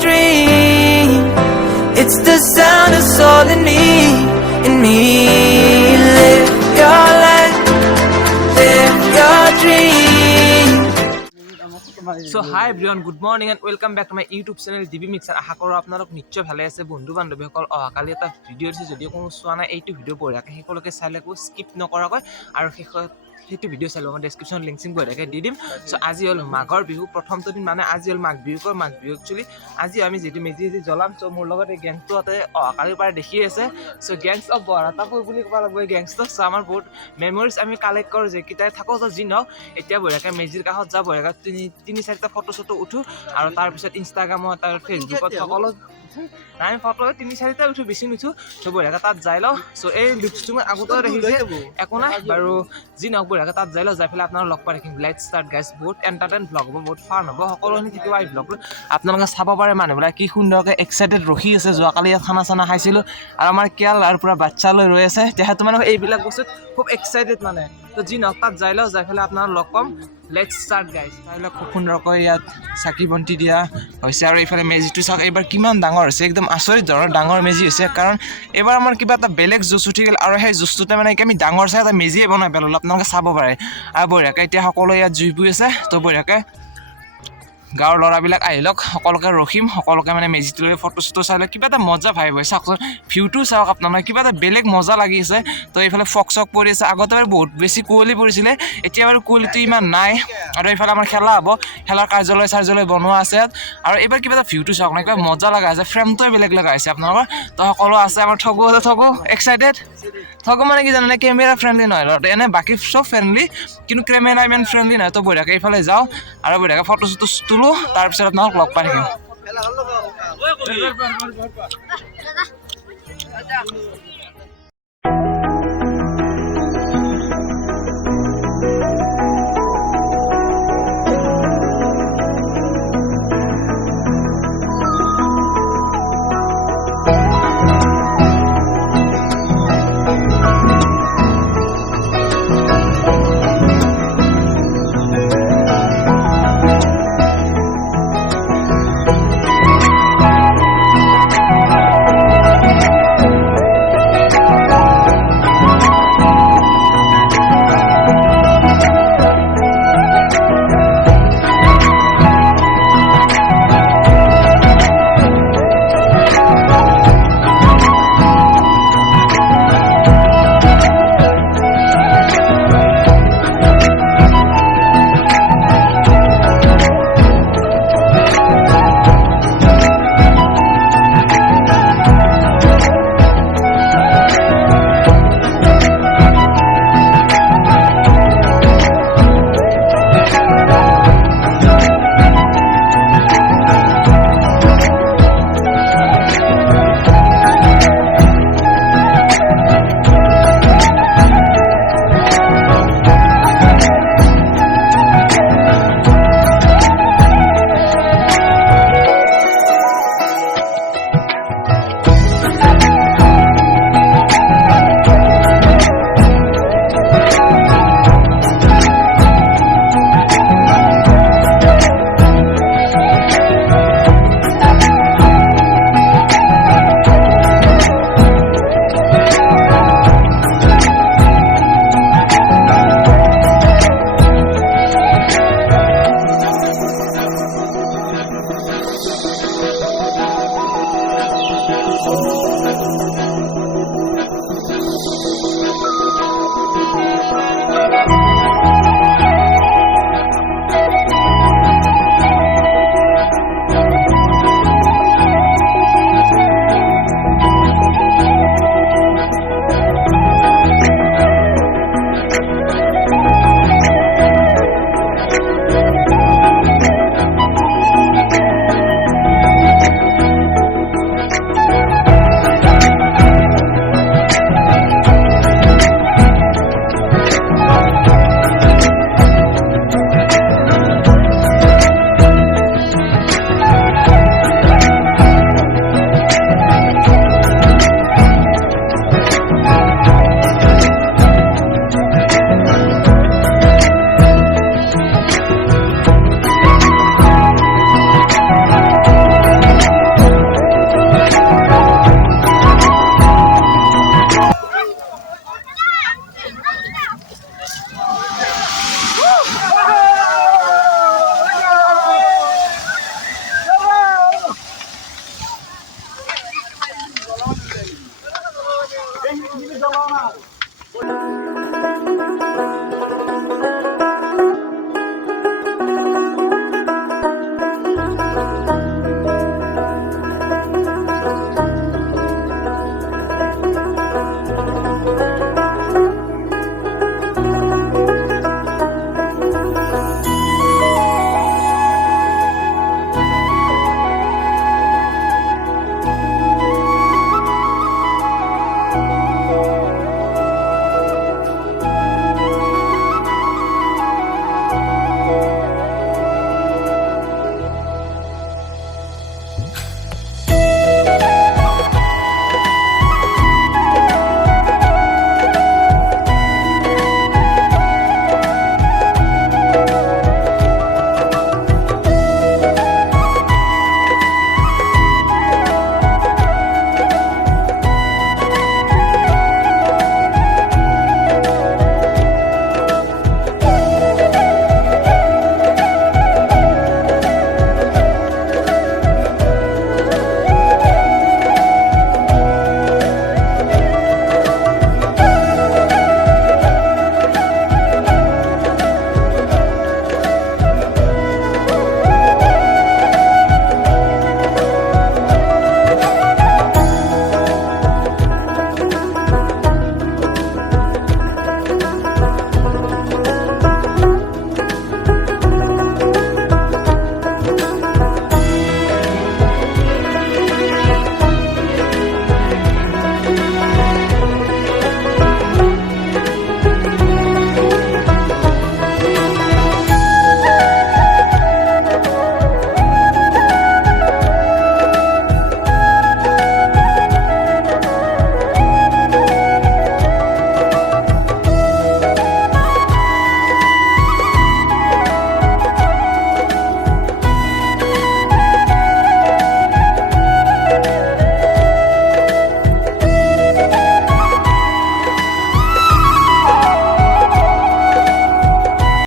dream. It's the sound of soul in me, in me. Live your life, live your dream. So hi everyone, good morning and welcome back to my YouTube channel DB Mixer. আশা কৰো আপোনালোক নিশ্চয় ভালে আছে বন্ধু বান্ধৱীসকল। অহাকালি এটা video দিছে, যদি কোনো চোৱা নাই এইটো ভিডিও বঢ়িয়াকৈ সকলোকে চাই ল'ব, স্কিপ নকৰাকৈ। আৰু সেইটো ভিডিও চাই ল'ব, মই ডেছক্ৰিপশ্যন লিংক বঢ়িয়াকৈ দি দিম। চ' আজি হ'ল মাঘৰ বিহু, প্ৰথমটো দিন মানে আজি হ'ল মাঘ বিহু। মাঘ বিহু একচুৱেলি আজি আমি যিটো মেজি জ্বলাম। চ' মোৰ লগত এই গেংছটোতে অহাকালিৰ পৰা দেখি আছে। চ' গেংছ অফ বৰাতাপুৰ বুলি ক'ব লাগিব এই গেংছটো। চ' আমাৰ বহুত মেমৰিজ আমি কালেক্ট কৰোঁ, যেইকেইটাই থাকোঁ চ' যি নহওক। এতিয়া বঢ়িয়াকৈ মেজিৰ কাষত যাওঁ, বঢ়িয়াকৈ তিনি-চাৰিটা ফটো চটো উঠো, আৰু তাৰপিছত ইনষ্টাগ্ৰামত আৰু ফেচবুকত সকলো আমি ফটো তিনি-চাৰিটা উঠো, বেছি নুঠো। চ' বঢ়িয়াকৈ তাত যাই লওঁ। চ' এই লুকছটো মই আগতেও দেখিছে, একো নাই বাৰু, যি নহওক বঢ়িয়াকৈ তাত যাই লওঁ। যাই পেলাই আপোনালোক লগ পাই থাকিম। Let's start guys. বহুত এণ্টাৰটেইন ব্লগ হ'ব, বহুত ফান হ'ব, সকলোখিনি থাকিব এই ব্লগটো। আপোনালোকে চাব পাৰে মানুহবিলাক কি সুন্দৰকৈ এক্সাইটেড ৰখি আছে। যোৱাকালি খানা চানা খাইছিলোঁ, আৰু আমাৰ কেল আৰু পূৰা বাচ্চা লৈ ৰৈ আছে। তেখেতে মানে এইবিলাক বস্তুত খুব এক্সাইটেড মানে। তো যি নহওক তাত যাই লওঁ, যাই পেলাই আপোনালোক লগ পাম। Let's start guys. তাইলৈ খুব সুন্দৰকৈ ইয়াত চাকি বন্তি দিয়া হৈছে, আৰু এইফালে মেজিটো চাওক এইবাৰ কিমান ডাঙৰ হৈছে, একদম আচৰিত ধৰণৰ ডাঙৰ মেজি হৈছে। কাৰণ এইবাৰ আমাৰ কিবা এটা বেলেগ জোচ উঠি গ'ল, আৰু সেই জোচটোতে মানে কি আমি ডাঙৰ চাই এটা মেজিয়ে বনাই পেলালোঁ, আপোনালোকে চাব পাৰে। আৰু বঢ়িয়াকৈ এতিয়া সকলোৱে ইয়াত জুই পুৰি আছে। তো বঢ়িয়াকৈ গাঁৱৰ ল'ৰাবিলাক আহি লওক, সকলোকে ৰখিম, সকলোকে মানে মেজিটোলৈ ফটো চটো চাই লওক, কিবা এটা মজা ভাইব হয়। চাওকচোন ভিউটো চাওক আপোনালোকে, কিবা এটা বেলেগ মজা লাগি আছে। তো এইফালে ফক চক পৰি আছে, আগতে বাৰু বহুত বেছি কুঁৱলী পৰিছিলে, এতিয়া বাৰু কুঁৱলীটো ইমান নাই। আৰু এইফালে আমাৰ খেলা হ'ব, খেলাৰ কাৰ্যালয় বনোৱা আছে ইয়াত। আৰু এইবাৰ কিবা এটা ভিউটো চাওক না, কিবা মজা লগা আছে, ফ্ৰেমটোৱে বেলেগ লগা হৈছে আপোনালোকৰ। তো সকলো আছে, আমাৰ ঠগু আছে, ঠগু এক্সাইটেড। ঠগু মানে কি জানে, কেমেৰা ফ্ৰেণ্ডলি নহয়, এনে বাকী চব ফ্ৰেণ্ডলি, কিন্তু কেমেৰা ইমান ফ্ৰেণ্ডলি নহয়। তো বঢ়িয়াকৈ এইফালে যাওঁ, আৰু বঢ়িয়াকৈ ফটো চটো তোলো, তাৰপিছত আপোনালোক লগ পাই থাকিম।